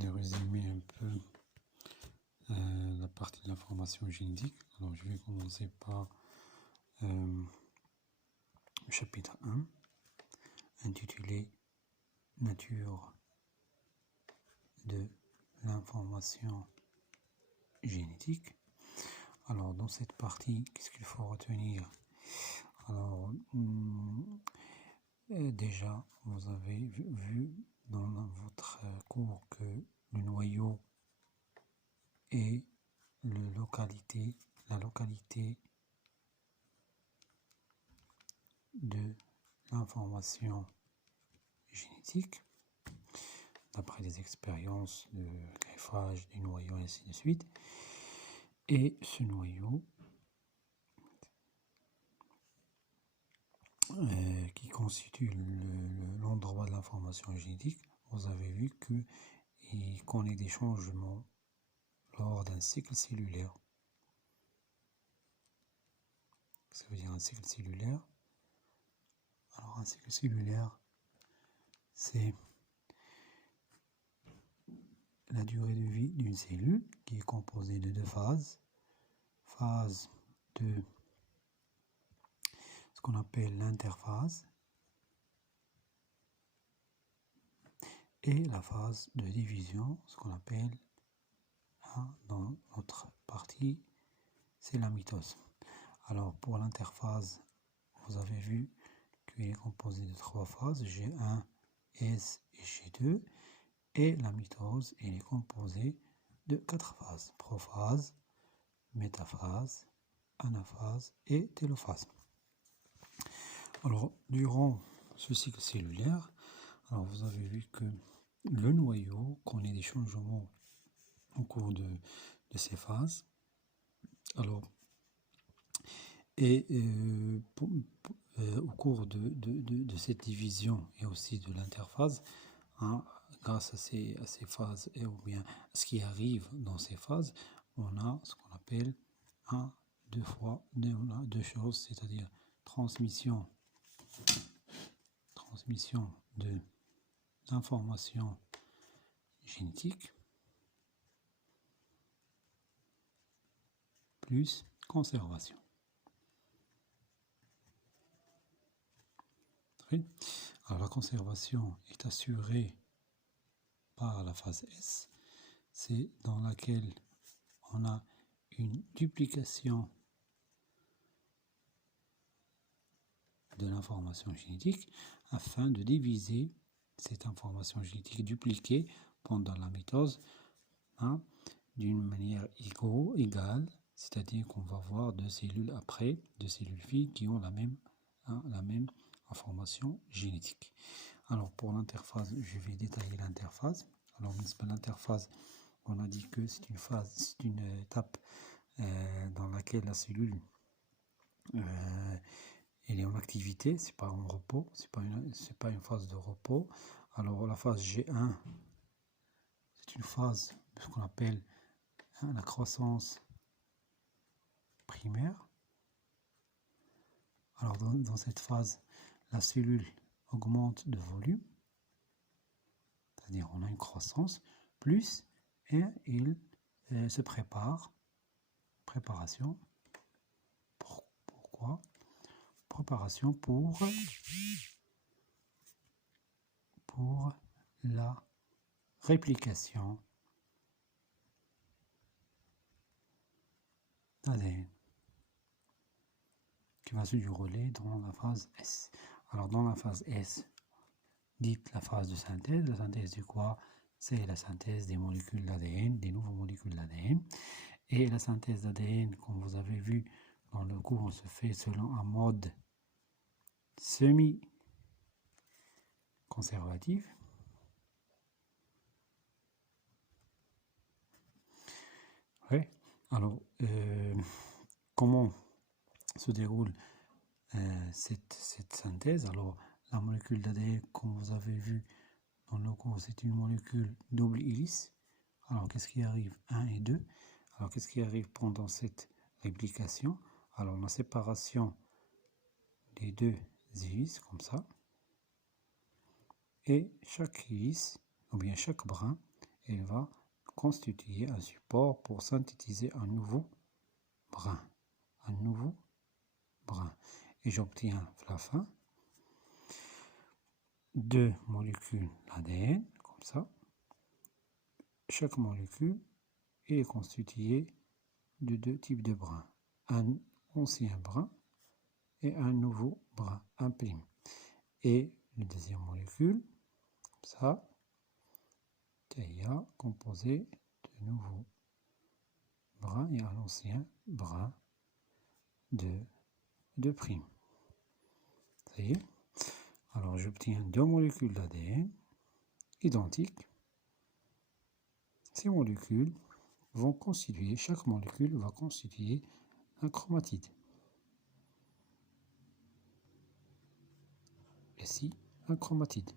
de résumer un peu la partie de l'information génétique. Alors, je vais commencer par le chapitre 1, intitulé Nature de l'information génétique. Alors, dans cette partie, qu'est-ce qu'il faut retenir? Alors, déjà, vous avez vu dans votre cours que le noyau est la localité de l'information génétique, d'après des expériences de greffage du noyau et ainsi de suite. Et ce noyau qui constitue l'endroit de l'information génétique, vous avez vu qu'il connaît des changements lors d'un cycle cellulaire. Ça veut dire un cycle cellulaire. Alors un cycle cellulaire, c'est la durée de vie d'une cellule qui est composée de deux phases. Phase de ce qu'on appelle l'interphase et la phase de division, ce qu'on appelle, dans notre partie, c'est la mitose. Alors pour l'interphase, vous avez vu qu'il est composé de trois phases, G1, S et G2, et la mitose est composée de quatre phases, prophase, métaphase, anaphase et télophase. Alors durant ce cycle cellulaire, alors vous avez vu que le noyau connaît des changements au cours de ces phases. Alors, et au cours de cette division et aussi de l'interphase, grâce à ces phases et ou bien ce qui arrive dans ces phases, on a ce qu'on appelle deux choses, c'est-à-dire transmission d'informations génétiques plus conservation. Alors la conservation est assurée par la phase S, c'est dans laquelle on a une duplication de l'information génétique afin de diviser cette information génétique dupliquée pendant la mitose d'une manière égale, c'est-à-dire qu'on va voir deux cellules après, deux cellules filles qui ont la même information génétique. Alors pour l'interphase, je vais détailler l'interphase. Alors l'interphase, on a dit que c'est une étape dans laquelle la cellule elle est en activité, c'est pas en repos, c'est pas une phase de repos. Alors la phase G1, c'est une phase de ce qu'on appelle la croissance primaire. Alors dans cette phase, la cellule augmente de volume, c'est-à-dire on a une croissance, plus, et il se préparation. Pourquoi? Préparation pour la réplication d'ADN qui va se dérouler dans la phase S. Alors dans la phase S, dite la phase de synthèse, la synthèse de quoi? C'est la synthèse des molécules d'ADN, des nouveaux molécules d'ADN. Et la synthèse d'ADN, comme vous avez vu dans le cours, on se fait selon un mode semi-conservatif. Ouais. Alors, comment se déroule cette synthèse? Alors, la molécule d'ADN, comme vous avez vu dans le cours, c'est une molécule double hélice. Alors, qu'est-ce qui arrive? 1 et 2. Alors, qu'est-ce qui arrive pendant cette réplication? Alors, la séparation des deux hélices, comme ça. Et chaque hélice, ou bien chaque brin, elle va constituer un support pour synthétiser un nouveau brin. Et j'obtiens à la fin 2 molécules d'ADN, comme ça. Chaque molécule est constituée de 2 types de brins. Un ancien brin et un nouveau brin, un prime. Et la deuxième molécule, comme ça, TIA, composé de nouveaux brins et un ancien brin de prime. Ça y est. Alors j'obtiens 2 molécules d'ADN identiques. Ces molécules vont constituer, chaque molécule va constituer un chromatide. Ici, un chromatide.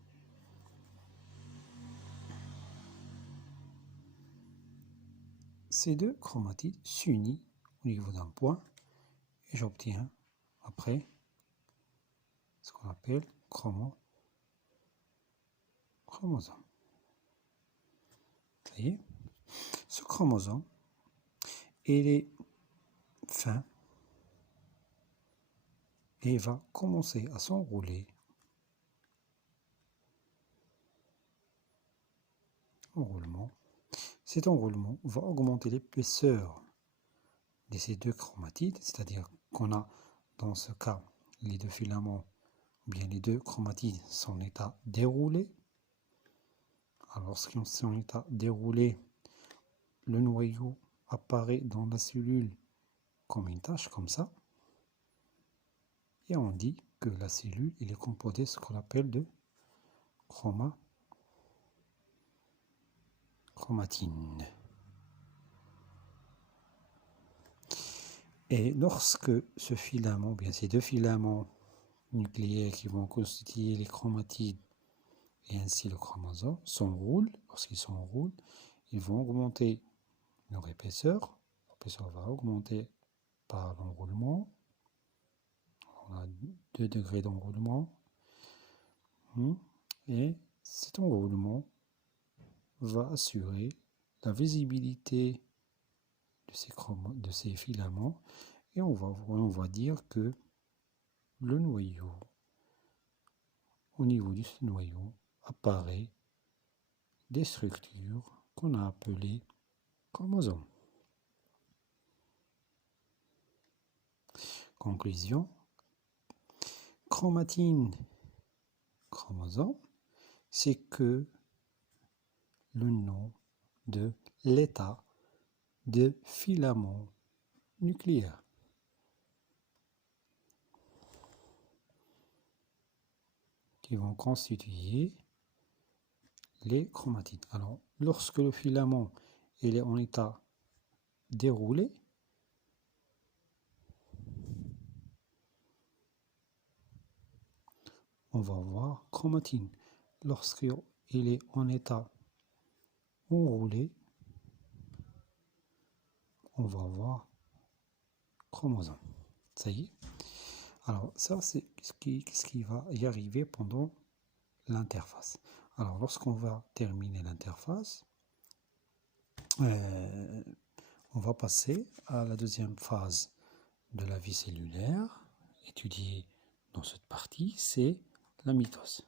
Ces 2 chromatides s'unissent au niveau d'un point et j'obtiens après ce qu'on appelle chromosome. Ça y est. Ce chromosome, il est fin et va commencer à s'enrouler. Cet enroulement va augmenter l'épaisseur de ces 2 chromatides, c'est-à-dire qu'on a dans ce cas les 2 filaments, ou bien les 2 chromatides sont en état déroulé. Alors lorsqu'ils sont en état déroulé, le noyau apparaît dans la cellule comme une tache, comme ça. Et on dit que la cellule est composée de ce qu'on appelle de chromatine. Et lorsque ce filament, bien ces 2 filaments nucléaires qui vont constituer les chromatides et ainsi le chromosome s'enroulent, lorsqu'ils s'enroulent, ils vont augmenter leur épaisseur. L'épaisseur va augmenter par l'enroulement. On a 2 degrés d'enroulement. Et cet enroulement va assurer la visibilité de ces filaments. Et on va dire que le noyau, au niveau de ce noyau, apparaît des structures qu'on a appelées chromosomes. Conclusion, chromatine, chromosome, c'est que le nom de l'état de filaments nucléaires. Qui vont constituer les chromatides. Alors, lorsque le filament est en état déroulé, on va voir chromatine. Lorsqu'il est en état enroulé, on va voir chromosome. Ça y est. Alors, ça, c'est ce qui va y arriver pendant l'interface. Alors, lorsqu'on va terminer l'interface, on va passer à la deuxième phase de la vie cellulaire, étudiée dans cette partie, c'est la mitose.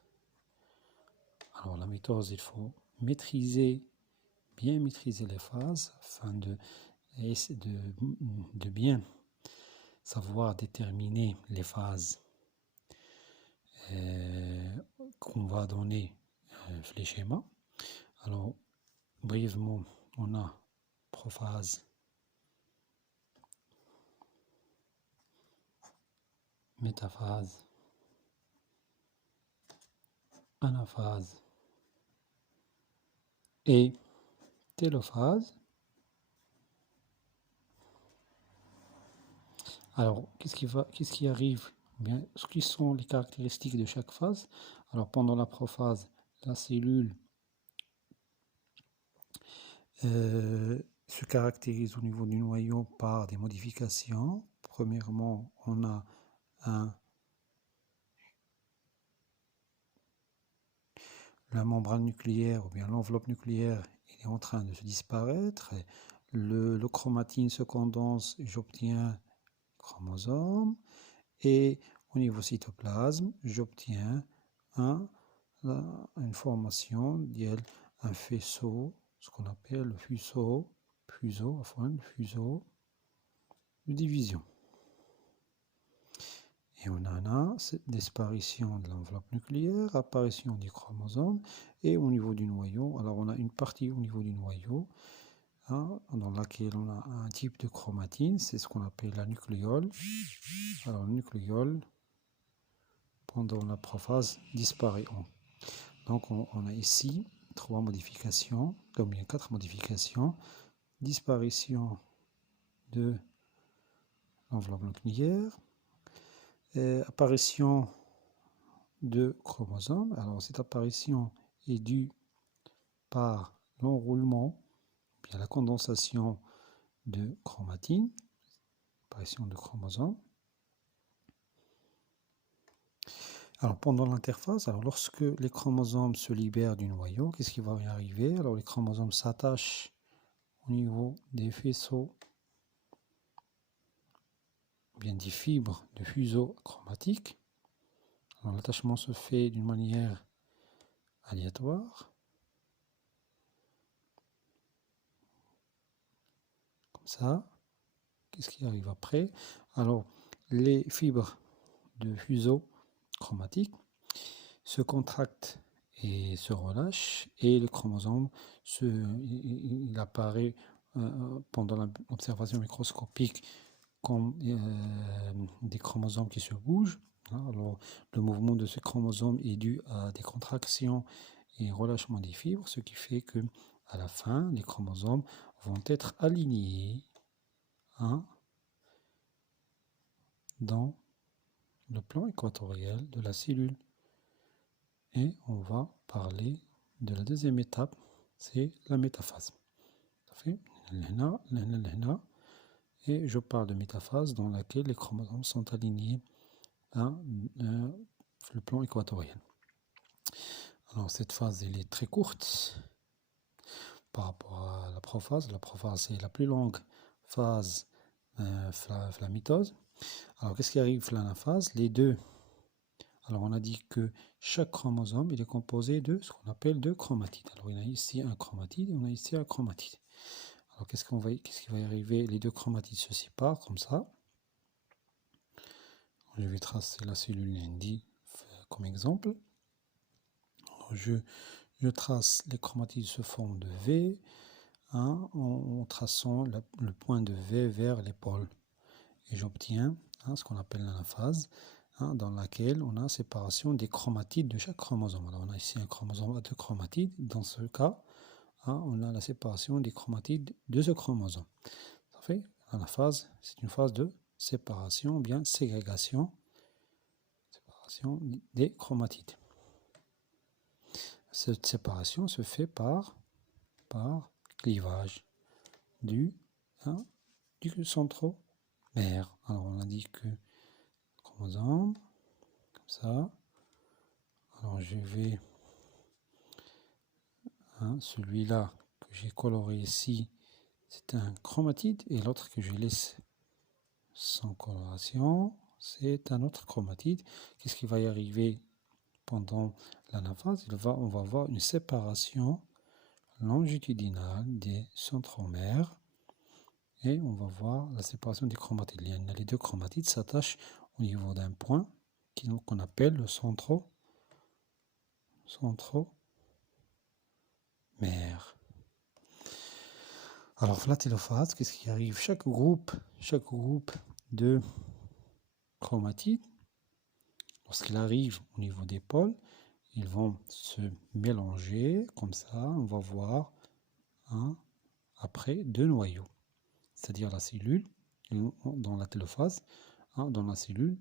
Alors, la mitose, il faut bien maîtriser les phases afin de bien savoir déterminer les phases qu'on va donner les schémas. Alors, brièvement, on a prophase, métaphase, anaphase et télophase. Alors, qu'est-ce qui arrive? Bien, ce qui sont les caractéristiques de chaque phase. Alors, pendant la prophase, la cellule se caractérise au niveau du noyau par des modifications. Premièrement, on a la membrane nucléaire ou bien l'enveloppe nucléaire il est en train de se disparaître. Le chromatine se condense et j'obtiens chromosome. Et au niveau cytoplasme, j'obtiens une formation d'un faisceau, ce qu'on appelle le fuseau de division. Et on a cette disparition de l'enveloppe nucléaire, apparition des chromosomes, et au niveau du noyau, alors on a une partie au niveau du noyau, dans laquelle on a un type de chromatine, c'est ce qu'on appelle la nucléole. Alors le nucléole, pendant la prophase, disparaît. Donc on a ici 3 modifications, ou bien 4 modifications. Disparition de l'enveloppe nucléaire, apparition de chromosomes. Alors cette apparition est due par l'enroulement, bien la condensation de chromatine, apparition de chromosomes. Alors pendant l'interphase, lorsque les chromosomes se libèrent du noyau, qu'est-ce qui va y arriver? Alors les chromosomes s'attachent au niveau des faisceaux, bien des fibres de fuseau chromatique. L'attachement se fait d'une manière aléatoire, comme ça. Qu'est-ce qui arrive après? Alors les fibres de fuseau chromatique se contractent et se relâchent, et le chromosome il apparaît pendant l'observation microscopique comme des chromosomes qui se bougent. Alors, le mouvement de ce chromosome est dû à des contractions et relâchement des fibres, ce qui fait que à la fin, les chromosomes vont être alignés dans le plan équatorial de la cellule. Et on va parler de la deuxième étape, c'est la métaphase. Et je parle de métaphase dans laquelle les chromosomes sont alignés à le plan équatorial. Alors cette phase elle est très courte par rapport à la prophase. La prophase c'est la plus longue phase la mitose. Alors qu'est-ce qui arrive à la phase? Les deux. Alors on a dit que chaque chromosome il est composé de ce qu'on appelle deux chromatides. Alors il y a ici un chromatide et on a ici un chromatide. Alors qu'est-ce qui va y arriver? Les deux chromatides se séparent comme ça. Je vais tracer la cellule Lendi comme exemple. Je trace les chromatide sous forme de V en traçant le point de V vers l'épaule. Et j'obtiens ce qu'on appelle l'anaphase, dans laquelle on a séparation des chromatides de chaque chromosome. Alors on a ici un chromosome à deux chromatides. Dans ce cas, on a la séparation des chromatides de ce chromosome. Ça fait l'anaphase, c'est une phase de séparation, bien ségrégation des chromatides. Cette séparation se fait par clivage du centromère. Alors on a dit que chromosome, comme ça. Alors je vais, celui-là que j'ai coloré ici, c'est un chromatide, et l'autre que je laisse sans coloration, c'est un autre chromatide. Qu'est-ce qui va y arriver pendant l'anaphase? On va avoir une séparation longitudinale des centromères et on va voir la séparation des chromatides. Les deux chromatides s'attachent au niveau d'un point qu'on appelle le centromère. Alors la télophase, qu'est-ce qui arrive? Chaque groupe de chromatides, lorsqu'il arrive au niveau des pôles, ils vont se mélanger comme ça. On va voir après deux noyaux, c'est-à-dire la cellule dans la télophase, dans la cellule,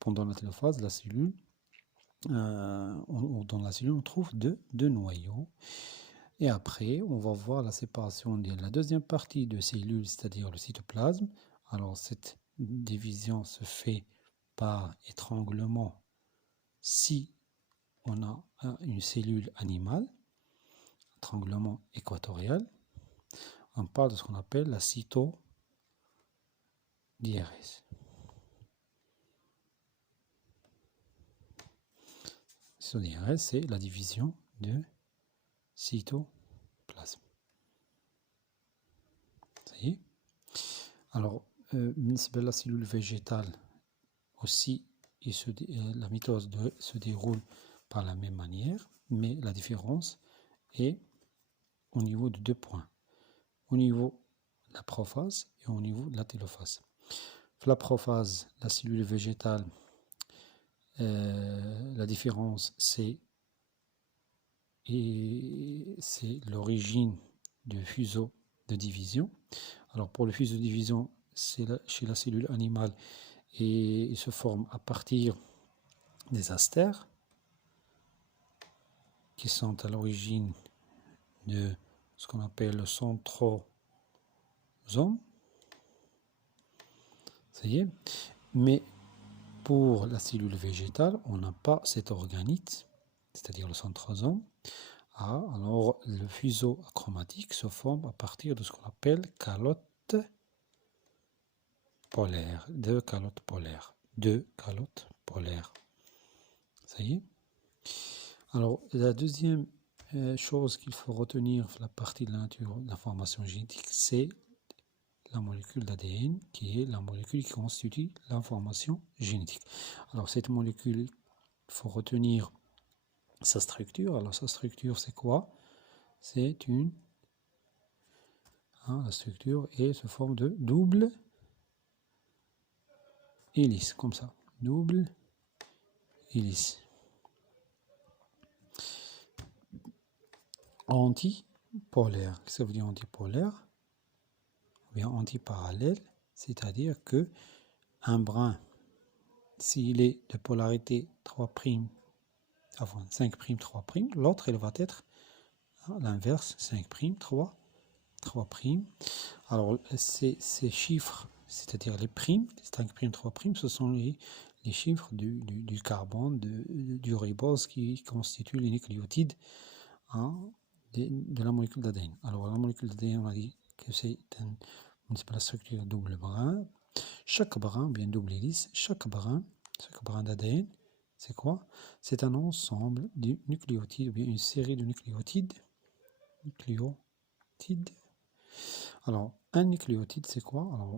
pendant la télophase, la cellule, dans la cellule on trouve deux noyaux. Et après, on va voir la séparation de la deuxième partie de cellules, c'est-à-dire le cytoplasme. Alors, cette division se fait par étranglement si on a une cellule animale, l'étranglement équatorial, on parle de ce qu'on appelle la cytodiérèse. Cytodiérèse, c'est la division de cytoplasme. Ça y est. Alors, la cellule végétale aussi, la mitose se déroule par la même manière, mais la différence est au niveau de 2 points. Au niveau de la prophase et au niveau de la télophase. La prophase, la cellule végétale, la différence c'est l'origine du fuseau de division. Alors pour le fuseau de division, c'est chez la cellule animale et il se forme à partir des astères qui sont à l'origine de ce qu'on appelle le centrosome. Ça y est. Mais pour la cellule végétale, on n'a pas cet organite, c'est-à-dire le centrosome. Alors le fuseau achromatique se forme à partir de ce qu'on appelle calottes polaires. Deux calottes polaires. Ça y est. Alors la deuxième chose qu'il faut retenir la partie de la nature de l'information génétique, c'est la molécule d'ADN, qui est la molécule qui constitue l'information génétique. Alors cette molécule, il faut retenir sa structure. Alors sa structure, c'est quoi? C'est la structure est sous forme de double hélice, comme ça. Double hélice. Antipolaire. Qu'est-ce que ça veut dire antipolaire? Ou bien antiparallèle, c'est-à-dire que un brin, s'il est de polarité 3', enfin 5', 3', l'autre, il va être l'inverse, 5', 3'. Alors, ces chiffres, c'est-à-dire les primes, 5', 3', ce sont les chiffres du carbone, du ribose qui constitue les nucléotides de la molécule d'ADN. Alors, la molécule d'ADN, on a dit que c'est la structure double brin. Chaque brin, bien double hélice, chaque brin d'ADN, c'est quoi? C'est un ensemble de nucléotides, ou bien une série de nucléotides. Alors, un nucléotide, c'est quoi? Alors,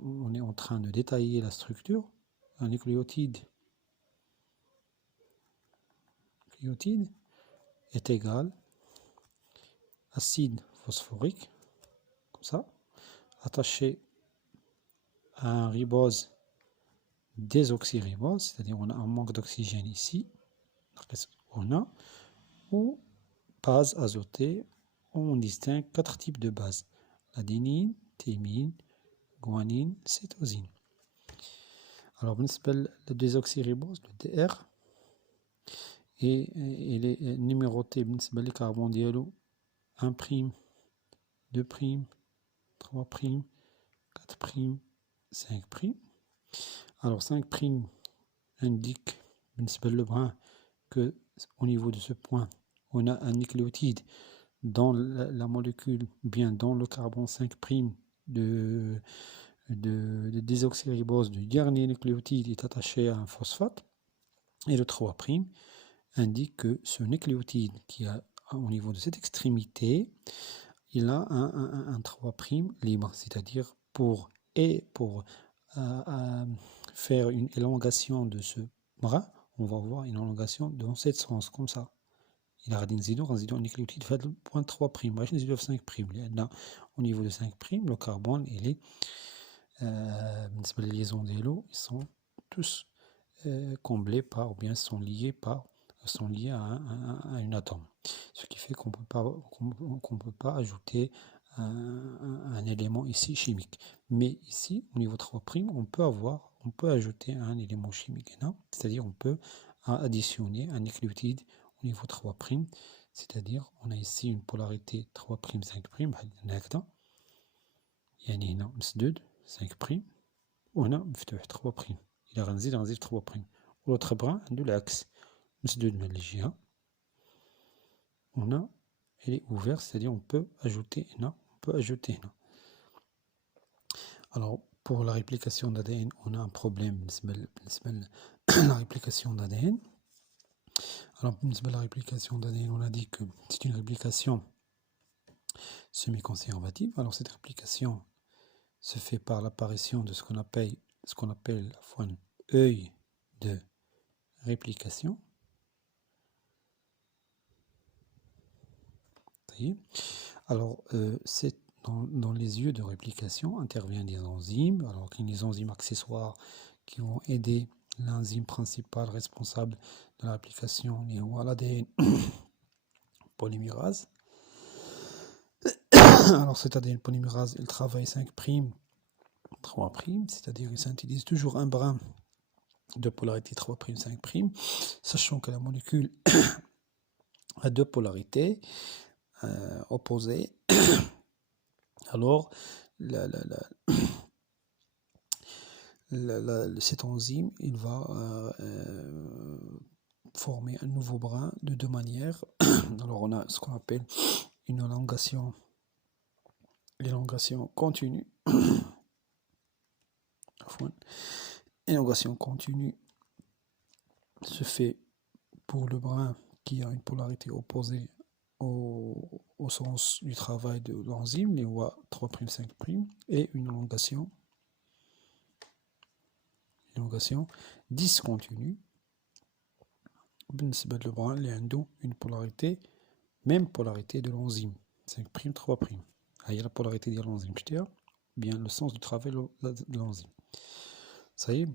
on est en train de détailler la structure. Un nucléotide est égal acide phosphorique, comme ça, attaché à un ribose désoxyribose, c'est-à-dire on a un manque d'oxygène ici, ou base azotée. On distingue 4 types de bases: l'adénine, thymine, guanine, cytosine. Alors, le désoxyribose, le DR, et il est numéroté le carbone diélo 1', 2', 3', 4', 5'. Alors 5' indique le brin que au niveau de ce point, on a un nucléotide dans la molécule, bien dans le carbone 5' de désoxyribose du dernier nucléotide est attaché à un phosphate, et le 3' indique que ce nucléotide qui a au niveau de cette extrémité, il a un 3' libre, c'est-à-dire pour faire une élongation de ce bras, on va voir une élongation dans ce sens, comme ça. Il a un nucléotide fait le point 3', 5'. Là, au niveau de 5', le carbone, il est les liaisons d'élo, ils sont tous comblés par, ou bien sont liés à un atome. Ce qui fait qu'on peut pas ajouter un élément ici chimique. Mais ici, au niveau 3', on peut ajouter un élément chimique. C'est-à-dire on peut additionner un nucléotide au niveau 3', c'est-à-dire on a ici une polarité 3', 5', هكذا يعني هنا مسدود 5', وهنا مفتوح 3'. إلا غنزيد 3'. والأوتر بغا عندو العكس، مسدود من الجهة، وهنا elle est ouverte, c'est-à-dire on peut ajouter هنا, on peut ajouter هنا. Alors pour la réplication d'ADN, on a un problème la réplication d'ADN. Alors pour la réplication d'ADN, on a dit que c'est une réplication semi-conservative. Alors cette réplication se fait par l'apparition de ce qu'on appelle un œil de réplication. Alors, dans les yeux de réplication interviennent des enzymes, alors qu'il y a des enzymes accessoires qui vont aider l'enzyme principale responsable de la réplication, l'ADN polymérase. Alors cet ADN polymérase, il travaille 5', 3', c'est-à-dire il synthétise toujours un brin de polarité 3', 5', sachant que la molécule a deux polarités opposées. Alors, cette enzyme, il va former un nouveau brin de deux manières. Alors, on a ce qu'on appelle une élongation continue. Élongation continue se fait pour le brin qui a une polarité opposée au sens du travail de l'enzyme, les OA 3', 5', et une élongation discontinue. Le brin, il y a une polarité, même polarité de l'enzyme, 5', 3'. Il y a la polarité de l'enzyme, bien le sens du travail de l'enzyme. Ça y est.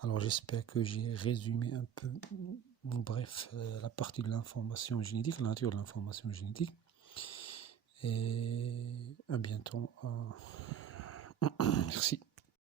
Alors j'espère que j'ai résumé un peu, bref, la partie de l'information génétique, la nature de l'information génétique. Et à bientôt. Merci.